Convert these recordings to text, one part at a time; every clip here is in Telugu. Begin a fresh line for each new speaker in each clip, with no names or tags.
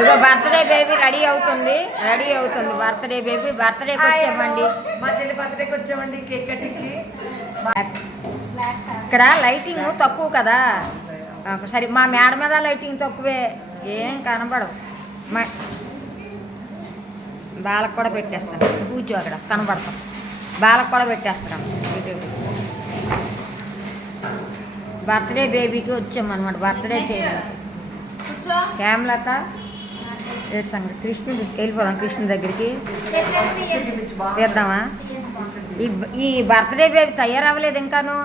ఇదో బర్త్డే బేబీ రెడీ అవుతుంది రెడీ అవుతుంది. బర్త్డే బేబీ బర్త్డేకి వచ్చామండి
మా చెల్లి బర్త్డేకి వచ్చామండి కేక్ కటింగ్కి.
ఇక్కడ లైటింగ్ తక్కువ కదా. సరే మా మేడ మీద లైటింగ్ తక్కువే. ఏం కనబడవు. మా బాలకు కూడా పెట్టేస్తాను. కూర్చో అక్కడ కనబడతాం. బాలకు కూడా పెట్టేస్తున్నాం ఇటు. బర్త్డే బేబీకి వచ్చామన్నమాట. బర్త్డే చేయాలి హేమలత ఏడు సంగతి? కృష్ణుడు వెళ్ళిపోదాం కృష్ణుడి దగ్గరికి. తీద్దామా? ఈ ఈ బర్త్డే బేబీ తయారవ్వలేదు ఇంకాను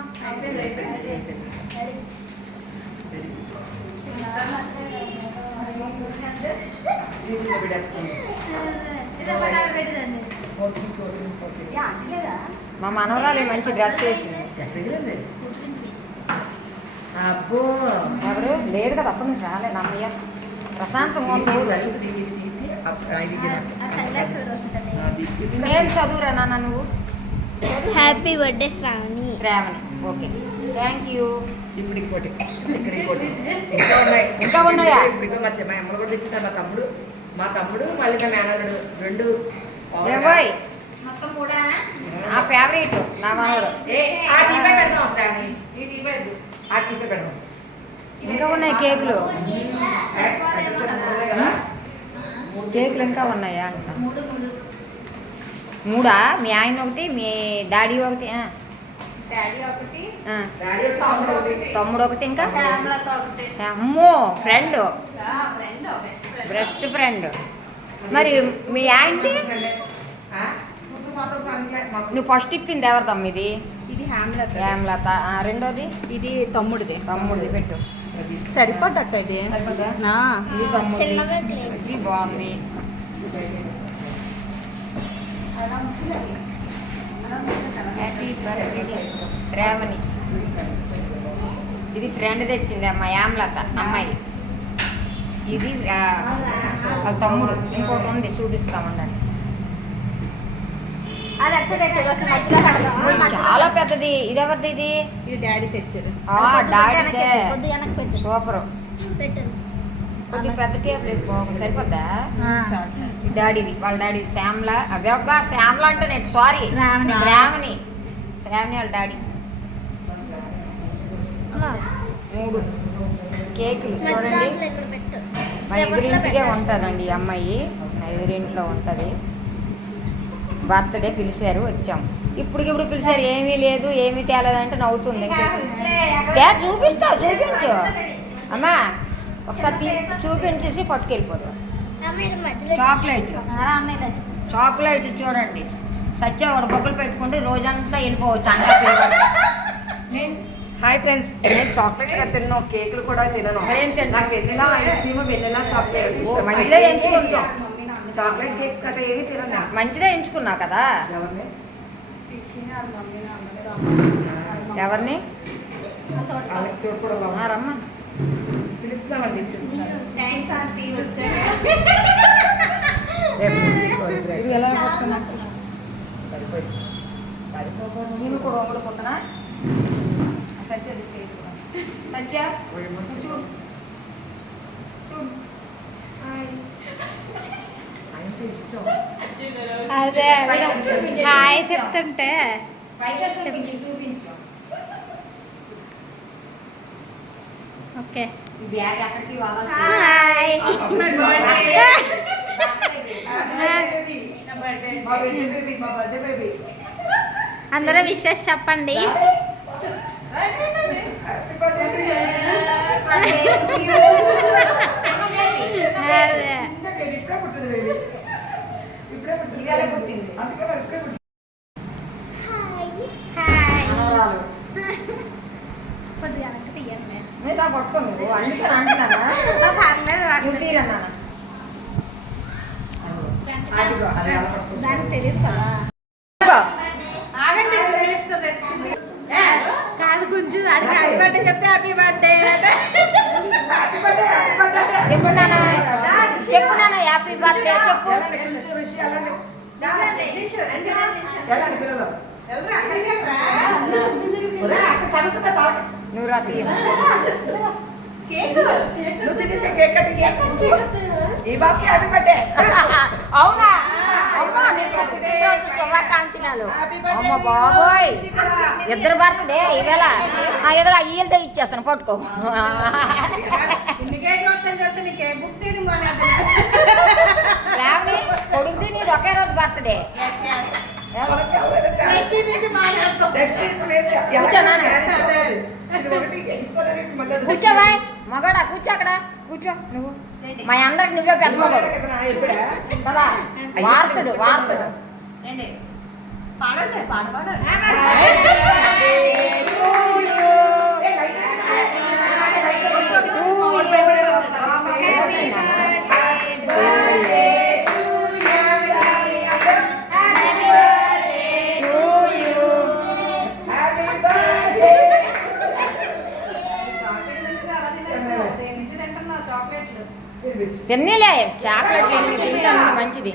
మా మనవరాలు మంచి డ్రెస్ వేసింది.
అబ్బో
ఎవరు? లేరు కదా అప్పటి నుంచి రాలేదు అమ్మయ్య ప్రశాంతంగా. ఏం చదువురా నాన్న నువ్వు?
Happy birthday Shravani
Shravani. Okay. Thank you
ఇప్పుడు ఇంకోటి. ఇక్కడ ఇంకోటి. ఇంకా ఉన్నాయి.
ఇంకా ఉన్నాయా?
ఇప్పుడు మా మా అమ్మలు కూడా తెచ్చింది మా తమ్ముడు. మా తమ్ముడు మళ్ళీ మా మేనల్లుడు. రెండు
ఏవోయ్ నా ఫేవరెట్ నా మనవడు
ఏ, ఆ టీపే పెడదాం శ్రావణి. ఈ టీపే. ఆ టీపే పెడదాం.
ఇంకా ఉన్నాయి కేకులు? కేకులు ఇంకా ఉన్నాయా మూడా? మీ ఆయన ఒకటి మీ డాడీ ఒకటి
తమ్ముడు ఒకటి.
ఇంకా? అమ్మో ఫ్రెండ్. బెస్ట్ ఫ్రెండ్ మరి మీ ఆయనది
ఆ? చుట్టూ మాత్రం పనిలే. మాకు
నువ్వు ఫస్ట్ ఇప్పింది ఎవరు తమ్మిది
ఇది హ్యామ్లెట్
హేమలత రెండోది?
ఇది తమ్ముడిది.
తమ్ముడిది పెట్టు.
అది.
సరిపోటట్ట ఇది.
ఇది బాగుంది. Happy birthday Shravani. ఇది ఫ్రెండ్ తెచ్చింది అమ్మ యామ్లత అమ్మాయి. ఇది తమ్ముడు. ఇంకోటి ఉంది చూపిస్తామండి
అది వచ్చేటట్టు అసలు మధ్యలో కడదాం
చాలా పెద్దది. ఇది ఎవరిది ఇది?
ఇది డాడీ
వెనక్కి పెట్టు
సూపర్. కొద్ది పెద్ద టేబుల్ సరిపోద్దా? డాడీది వాళ్ళ డాడీ శ్యామ్లా. అదే అబ్బా శ్యామ్లా అంటే నేను సారీ.
శ్రావణి.
శ్రావణి. వాళ్ళ డాడీ. మూడు. కేకులు. చూడండి. మా ఎదురింటికే. ఉంటుందండి అమ్మాయి. మా ఎదురింట్లో ఉంటుంది. బర్త్డే పిలిచారు వచ్చాం. ఇప్పుడు ఇప్పుడు పిలిచారు ఏమీ లేదు ఏమీ తేలేదంటే నవ్వుతుంది.
ఇంకా ఇట్లే ఎక్కడ-
తే చూపిస్తా చూపించు. అమ్మా ఒకసారి చూపించేసి
మధ్యలో
చాక్లెట్. చాక్లెట్ చూడండి. సత్య ఒక బొగ్గలు పెట్టుకుంటే రోజంతా వెళ్ళిపోవచ్చు అంత
హాయ్ ఫ్రెండ్స్. నేను చాక్లెట్ కూడా తిన్నాను కేకులు కూడా తినను? నాకు vanilla ice cream vanilla chocolate. Chocolate cakes కట్ట ఏవి తినను నేను.
మంచిదే ఎంచుకున్నావు కదా
ఎవరిని?
ఎవరిని. రమ్మా ఇది ఎలా.
సరిపోతుంది.
నేను కూడా వండుకుంటున్నా సత్య. సత్య చూడు చూడు
ఆయనకి ఇష్టం
అదే. హాయ్ చెప్తుంటే. ఓకే. హాయ్. అందరూ విషెస్ చెప్పండి. అదే.
ఇప్పుడే పుట్టింది మరి
నువ్వు. అందుకని అంటున్నానా
పర్లేదు
తీరన్నా.
దానికి తెలియదు కదా
ఆగండి చూపిస్తుంది
కాదు కొంచెం అడిగి హ్యాపీ బర్త్డే చెప్తే హ్యాపీ బర్త్డే
చెప్పు నాన్న హ్యాపీ బర్త్డే చెప్పు.
వెళ్ళండి, పిల్లలు.
నువ్వు రా
ఈ బాబుకి హ్యాపీ బర్త్డే
అవునా? అమ్మా శుభాకాంక్షలు. అమ్మ బాబోయ్. ఇద్దరు బర్త్డే ఏదో అయ్యలతో ఇచ్చేస్తాను పట్టుకో.
ఇందుకే చూస్తాను చూస్తే నీకే బుక్ చేయడం
లేవని కొడుకుది నీది ఒకే రోజు బర్త్డే
నెక్స్ట్ నుంచి మానేస్తాం
నెక్స్ట్
కూర్చోనా?
ఇది ఒకటి ఇస్తానంటే మళ్ళీ అది
కూర్చోవా మగడా కూర్చో అక్కడ కూర్చో నువ్వు మా అందరికి నువ్వే పెద్ద మగడు
ఎప్పుడా
కదా వారసుడు వారసుడు
ఏంటి పాడండి పాట పాడండి
తిన్నీలే చాక్లెట్ ఎన్ని తింటే అంత మంచిది.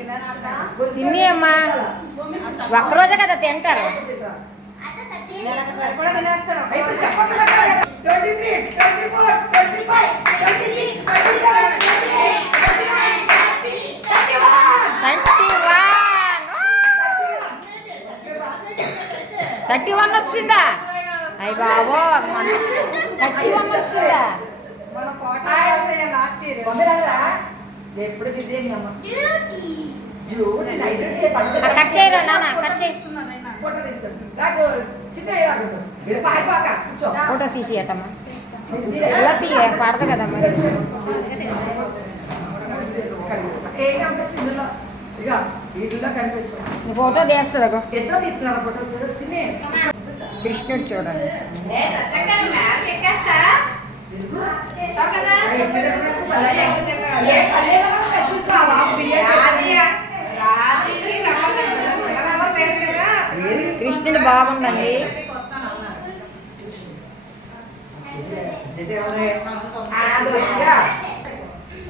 తిని అమ్మా ఒక్కరోజే కదా తింటారు.
Thirty one.
Thirty one thirty one వచ్చిందా? అయ్యి బాబో థర్టీ వన్ వచ్చిందా
ఎప్పుడు బిజీ అమ్మ. జూన్ నైట్
కట్ చేయరా నాన్న? కట్ చేయి.
ఫోటో తీస్తాను నాకు చిన్న
ఫోటో తీయ? పడదు కదా మరి. ఫోటో తీస్తారు
ఎంతో తీస్తున్నారు ఫోటోస్? చిన్న
కృష్ణుడు చూడండి. కృష్ణుడు బాగుందండి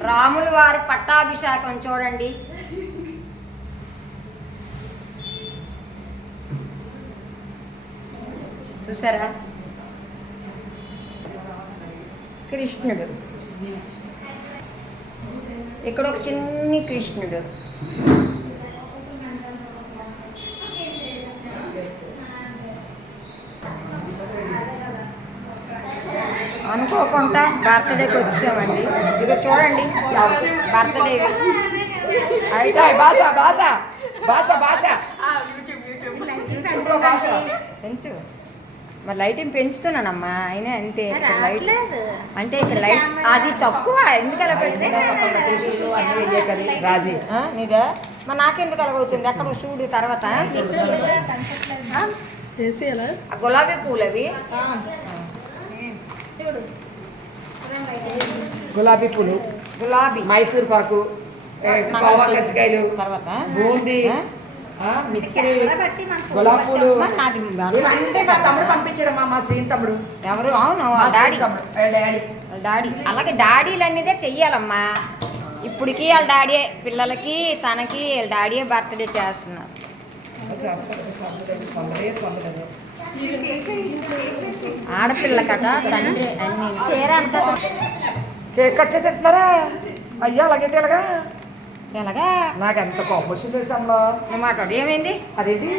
రాముల వారి పట్టాభిషేకం చూడండి. చూసారా? కృష్ణుడు. ఇక్కడ ఒక చిన్ని కృష్ణుడు. అనుకోకుండా బర్త్డేకి వచ్చామండి. ఇది చూడండి. బర్త్డే.
అయితే భాష భాష భాష భాష యూట్యూబ్ భాష
మరి లైటింగ్ పెంచుతున్నానమ్మా? అయినా అంతే. లైట్ అంటే ఇక్కడ లైట్ అది తక్కువ. ఎందుకు అలా
కదా. రాజీ.
మరి నాకెందుకు అలాగ వచ్చింది అక్కడ చూడు తర్వాత. ఆ గులాబీ పూలు అవి
గులాబీ పూలు.
గులాబీ.
మైసూర్ పాకు కజ్జికాయలు
తర్వాత.
బూందీ మిక్సీ గులాబీ పూలు
మరి నాది
ఇవన్నీ మా తమ్ముడు పంపించాడు మా మా సీన్ తమ్ముడు.
ఎవరు? అవును డాడీ.
డాడీ.
అలాగే డాడీలు అనేదే చెయ్యాలమ్మా. ఇప్పటికి వాళ్ళ డాడీ పిల్లలకి తనకి వాళ్ళ డాడీ బర్త్డే చేస్తున్నారు. ఆడపిల్ల కదా తండ్రి అన్ని. చీర
కేక్ కట్ చేసేస్తున్నారా అయ్యా అలాగేంటి అలాగా
ఎలాగా?
నాకు ఎంత కోపం వచ్చింది దేశంలో
నువ్వు మాట్లాడు ఏమైంది?
అదేంటి?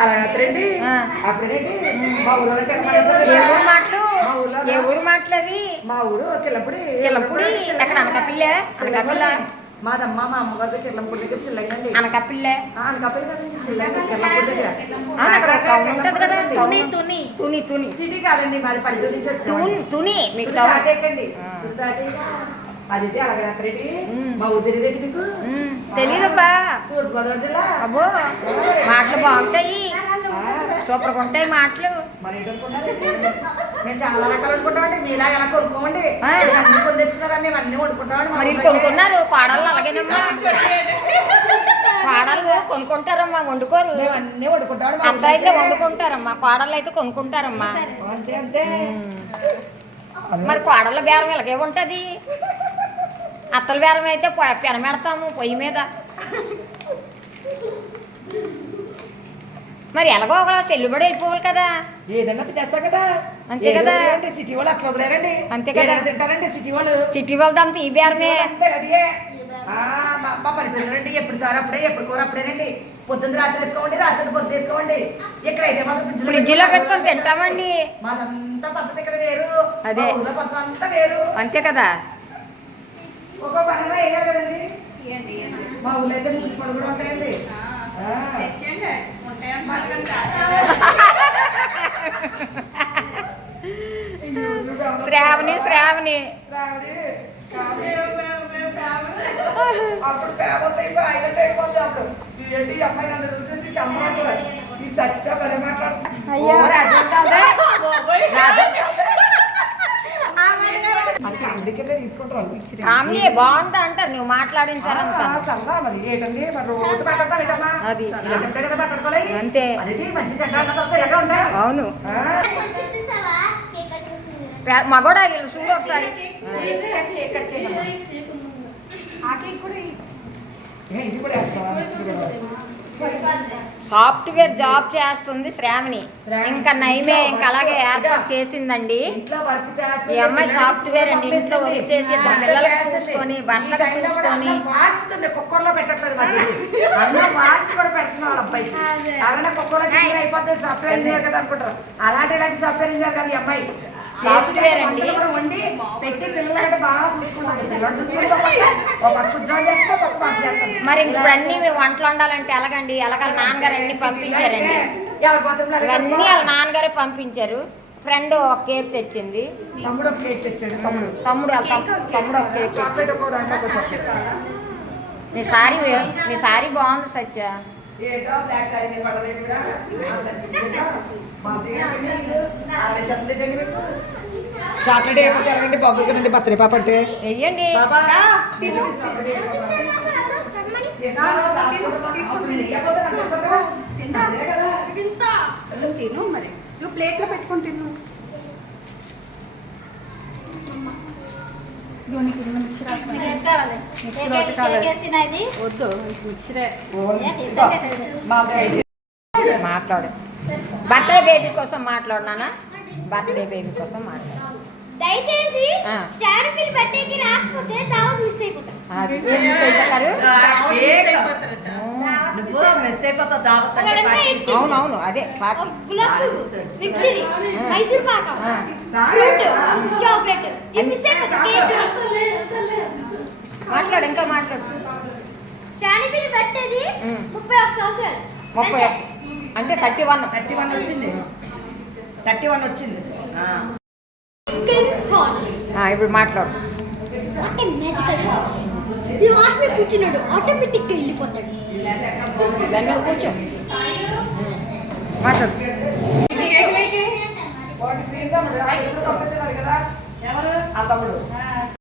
అలా. అప్పుడేంటి? మా అంటే
ఏ ఊరు మాటలు? ఏ ఊరు మాటలు అవి?
మా ఊరు కిల్లపుడి
కిల్లపుడి ఎక్కడ అనకపిల్ల? అనకపిల్ల?
మాదమ్మ మా అమ్మగారి దగ్గర కిల్లంపూడి దగ్గర చిల్లంగండి
అనకపిల్ల?
అనకాపల్లి కిల్లంపూడి దగ్గర.
ఉంటది కదా?
తుని తుని
తుని తుని.
సిటీ కాదండి మాది పల్లెటూరు నుంచి
తుని తుని మీకు
దాటేకండి
తెలీదబ్బా. అబ్బో మాటలు బాగుంటాయి. సూపర్గా ఉంటాయి మాటలు.
మరి
కొనుక్కున్నారు. కోడళ్ళు అలాగేనమ్మా. కోడళ్ళు కొనుక్కుంటారమ్మా వండుకోరు. అంత అయితే వండుకుంటారమ్మా కోడళ్ళు అయితే కొనుక్కుంటారమ్మా. మరి కోడళ్ళ బేరం ఇలాగే ఉంటుంది. అత్తల బేరం అయితే పెనమెడతాము పొయ్యి మీద. మరి ఎలాగో ఒక చెల్లుబడి వెళ్ళిపోవాలి కదా.
ఏదన్నా తెస్తా కదా.
అంతే కదా.
సిటీ వాళ్ళు అసలు వదిలేరండి.
అంతే కదా.
తింటారండి సిటీ వాళ్ళు.
సిటీ వాళ్ళదంతా ఈ బేరమే.
మా అమ్మ ఎప్పుడు సార్ అప్పుడే ఎప్పుడు కూర అప్పుడేనండి. పొద్దున్న రాత్రి వేసుకోండి రాత్రి పొద్దు వేసుకోండి ఇక్కడైతే మాత్రం ఫ్రిడ్జ్లో
ఫ్రిడ్జ్లో పెట్టుకొని తింటామండి.
మాదంతా పద్ధతి ఇక్కడ వేరు.
అదే.
మా ఊళ్ళో పద్ధతి అంతా వేరు.
అంతే కదా.
ఒక్కో పనిగా వేయాలి కదండి. మా ఊళ్ళో అయితే మూడు పనులు కూడా ఉంటాయండి.
శ్రావణి శ్రావణి.
అప్పుడు ఫేమస్ అయిపోయి హైలైట్ అయిపోద్ది అప్పుడు. ఏంటి అమ్మాయి నన్ను చూసేసి అమ్మాయి ఈ సత్య భలే మాట్లాడుతుంది
ఆమె బాగుందా అంటారు నువ్వు మాట్లాడించారంట అది. అంతే.
ఉంటాయి
అవును మగోడా వీళ్ళు చూడు ఒకసారి
ఏ, ఇది కూడా వేస్తావా? ఇది కూడా.
సాఫ్ట్వేర్ జాబ్ చేస్తుంది శ్రావణి. ఇంకా నయమే ఇంకా అలాగే ఏర్పాటు చేసిందండి. ఈ అమ్మాయి సాఫ్ట్వేర్ అండి. ఇంట్లో. వర్క్ చేసి పిల్లలకు. చూసుకొని,
ఈ
బట్టలకు
టైంలో కూడా
చూసుకొని.
మార్చుతుంది కుక్కర్లో పెట్టట్లేదు మార్చి కూడా పెడుతున్నాం ఎవరైనా కుక్కర్లో సాఫ్ట్వేర్ ఇంజనీర్ కదా అనుకుంటారు. అలాంటి ఇలాంటి సాఫ్ట్వేర్ ఇంజనీర్ కదా ఈ అమ్మాయి.
సాఫ్ట్వేర్ అండి.
వండి పెట్టి పిల్లలు బాగా ఒక పక్క- ఉద్యోగం చేస్తే ఒక పక్క చేస్తాం
మరి ఇప్పుడు అన్ని వంటలు వండాలంటే ఎలాగండి? ఎలాగ నాన్నగారు అన్ని పంపించారండి.
పెట్టుకో.
వాళ్ళ నాన్నగారే పంపించారు. ఫ్రెండ్ ఒక కేక్ తెచ్చింది.
తమ్ముడు ఒక కేక్ తెచ్చాడు. తమ్ముడు.
తమ్ముడు. తమ్ముడు ఒక కేక్ తెచ్చాడు.
చాక్లెట్ ఒక దాంట్లో ఒక చాక్లెట్
నీ సారీ నీ సారీ బాగుంది సత్య.
చాక్లెట్ అండి మీకు. చాక్లెట్ అయిపోతే ఎలాగండి బాబు కదండి బర్త్డే పాప అంటే
వెయ్యండి
తిను.
మరి నువ్వు ప్లేట్లో పెట్టుకొని తిను
వద్దు మాట్లాడు బర్త్డే బేబీ కోసం మాట్లాడినానా? బర్త్డే బేబీ కోసం మాట్లాడు.
దయచేసి. స్టాండ్ రాకపోతే దావ మిస్ అయిపోతాం.
అది
మైసూర్ పాకం చాక్లెట్
మాట్లాడు ఇంకా మాట్లాడు.
Stand
um.
ముప్పై ఒక సంవత్సరాలు.
ముప్పై. అంటే థర్టీ వన్.
థర్టీ వన్ వచ్చింది. థర్టీ వన్ వచ్చింది.
ఇప్పుడు మాట్లాడు.
అంటే మ్యాజికల్ హార్స్ ఈ హార్స్ మీద కూర్చున్నాడు. ఆటోమేటిక్గా వెళ్ళిపోతాడు
దాని కూర్చో. మాట్లాడు.
ఎవరు?